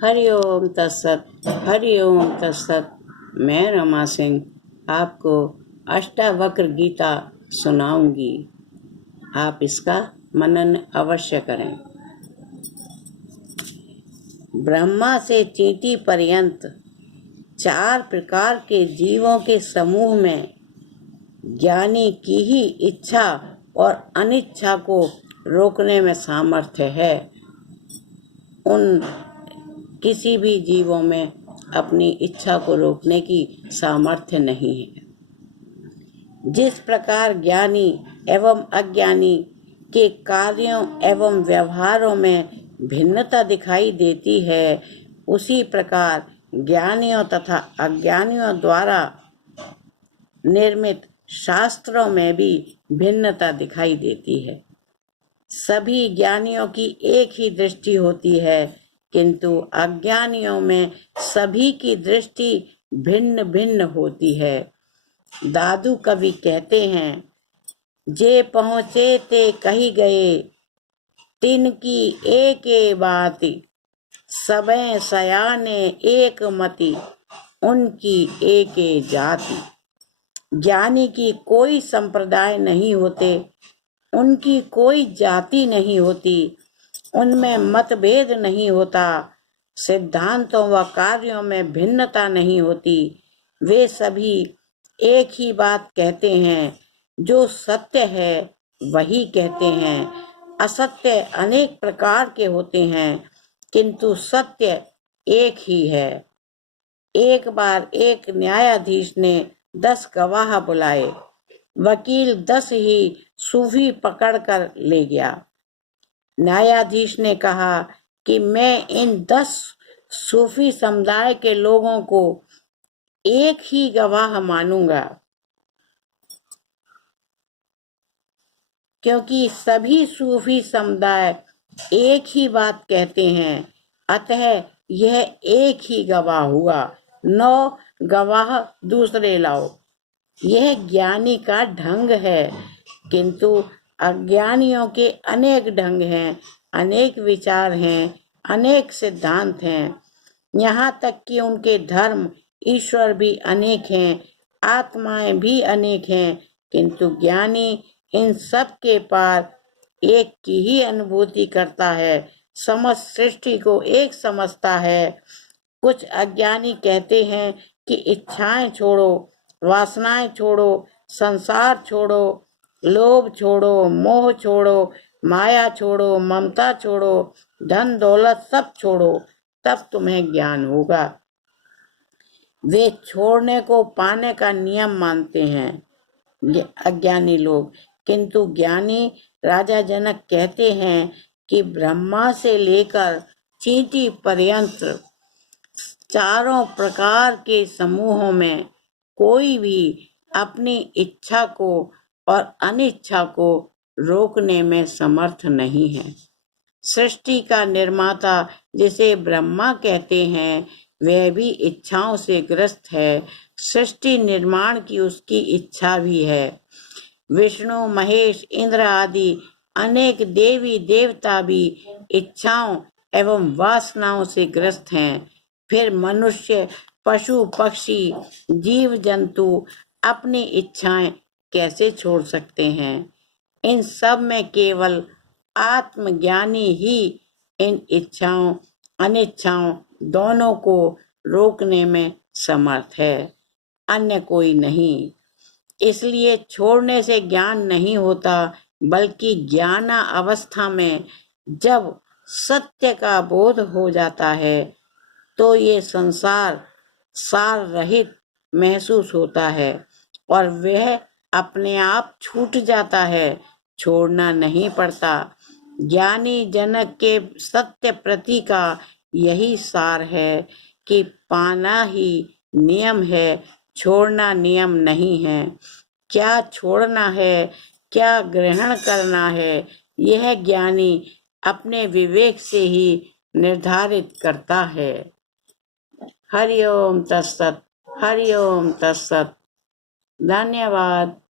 हरि ओम तत्सत। हरि ओम तत्सत। मैं रमा सिंह आपको अष्टावक्र गीता सुनाऊंगी। आप इसका मनन अवश्य करें। ब्रह्मा से चींटी पर्यंत 4 प्रकार के जीवों के समूह में ज्ञानी की ही इच्छा और अनिच्छा को रोकने में सामर्थ्य है। उन किसी भी जीवों में अपनी इच्छा को रोकने की सामर्थ्य नहीं है। जिस प्रकार ज्ञानी एवं अज्ञानी के कार्यों एवं व्यवहारों में भिन्नता दिखाई देती है, उसी प्रकार ज्ञानियों तथा अज्ञानियों द्वारा निर्मित शास्त्रों में भी भिन्नता दिखाई देती है। सभी ज्ञानियों की एक ही दृष्टि होती है, किंतु अज्ञानियों में सभी की दृष्टि भिन्न भिन्न होती है। दादू कवि कहते हैं, जे पहुँचे ते कही गए, तिनकी एके बाती, सबे सयाने एक मति, उनकी एके जाति। ज्ञानी की कोई संप्रदाय नहीं होते, उनकी कोई जाति नहीं होती, उनमें मतभेद नहीं होता, सिद्धांतों व कार्यों में भिन्नता नहीं होती। वे सभी एक ही बात कहते हैं, जो सत्य है वही कहते हैं। असत्य अनेक प्रकार के होते हैं, किंतु सत्य एक ही है। एक बार एक न्यायाधीश ने 10 गवाह बुलाए। वकील 10 ही सूफी पकड़कर ले गया। न्यायाधीश ने कहा कि मैं इन 10 सूफी समुदाय के लोगों को एक ही गवाह मानूंगा, क्योंकि सभी सूफी समुदाय एक ही बात कहते हैं। अतः यह एक ही गवाह हुआ, 9 गवाह दूसरे लाओ। यह ज्ञानी का ढंग है, किंतु अज्ञानियों के अनेक ढंग हैं, अनेक विचार हैं, अनेक सिद्धांत हैं। यहाँ तक कि उनके धर्म, ईश्वर भी अनेक हैं, आत्माएं भी अनेक हैं, किंतु ज्ञानी इन सब के पार एक की ही अनुभूति करता है, समस्त सृष्टि को एक समझता है। कुछ अज्ञानी कहते हैं कि इच्छाएं छोड़ो, वासनाएं छोड़ो, संसार छोड़ो, लोभ छोड़ो, मोह छोड़ो, माया छोड़ो, ममता छोड़ो, धन दौलत सब छोड़ो, तब तुम्हें ज्ञान होगा। वे छोड़ने को पाने का नियम मानते हैं अज्ञानी लोग, किंतु ज्ञानी राजा जनक कहते हैं कि ब्रह्मा से लेकर चींटी पर्यंत 4 प्रकार के समूहों में कोई भी अपनी इच्छा को और अनिच्छा को रोकने में समर्थ नहीं है। सृष्टि का निर्माता जिसे ब्रह्मा कहते हैं, वह भी इच्छाओं से ग्रस्त है। सृष्टि निर्माण की उसकी इच्छा भी है। विष्णु, महेश, इंद्र आदि अनेक देवी देवता भी इच्छाओं एवं वासनाओं से ग्रस्त हैं। फिर मनुष्य, पशु, पक्षी, जीव जंतु अपनी इच्छाएं कैसे छोड़ सकते हैं? इन सब में केवल आत्मज्ञानी ही इन इच्छाओं अनिच्छाओं दोनों को रोकने में समर्थ है, अन्य कोई नहीं। इसलिए छोड़ने से ज्ञान नहीं होता, बल्कि ज्ञाना अवस्था में जब सत्य का बोध हो जाता है, तो ये संसार सार रहित महसूस होता है और वह अपने आप छूट जाता है, छोड़ना नहीं पड़ता। ज्ञानी जनक के सत्य प्रति का यही सार है कि पाना ही नियम है, छोड़ना नियम नहीं है। क्या छोड़ना है, क्या ग्रहण करना है, यह ज्ञानी अपने विवेक से ही निर्धारित करता है। हरि ओम तत्सत। हरि ओम तत्सत। धन्यवाद।